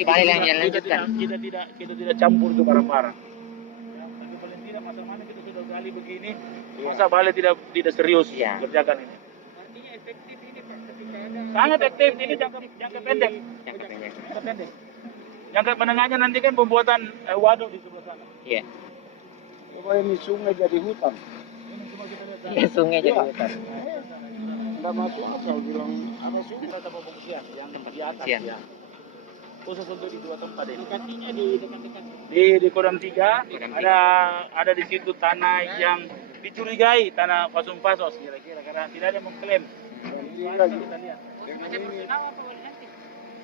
nanti balik yang lanjutkan. Kita tidak campur itu barang-barang. Ya, tapi paling tidak masa mana kita sudah gali begini, masa balik tidak serius kerjakan ini. Artinya efektif ini Pak ketika ada Sangat efektif ini jangka pendek. Jangka pendek. Jangka pendek. Jangka menengahnya nanti kan pembuatan waduk di sebelah sana. Iya. Coba ini sungai jadi hutan. Ini cuma kita lihat. Iya, sungai jadi Iya. hutan. Enggak masuk akal bilang ada sungai. Kita tempat pengungsian yang Tempat di atas pengungsian. ya. Khusus untuk di dua tempat ini. lokasinya di dekat-dekat. Di Kodam 3 Kodam ada di situ tanah yang dicurigai tanah fasos kira-kira karena tidak ada yang mengklaim. Ada kita lihat. Macam Rusunawa apa nanti?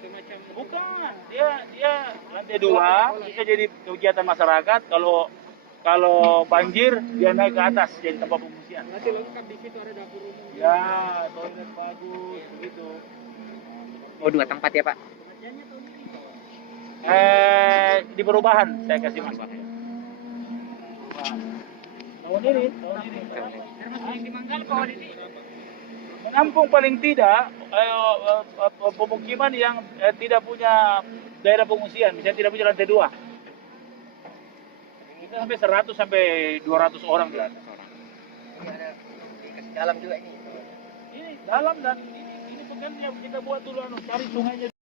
Semacam Bukan, dia lantai 2 bisa jadi kegiatan masyarakat. Kalau banjir dia naik ke atas jadi tempat pengungsian. Nanti lengkap di situ ada dapur umum. Ya, toilet bagus begitu. Oh, 2 tempat ya, Pak? Kerjanya tahun ini. Di perubahan saya kasih mas. Tahun ini. Termasuk yang di Manggal Pak Wadidi. Menampung paling tidak pemukiman yang tidak punya daerah pengungsian, misalnya tidak punya lantai 2. Kita sampai 100 sampai 200 orang di atas. Dalam juga ini. Ini dalam dan ini pekan yang kita buat dulu cari sungainya.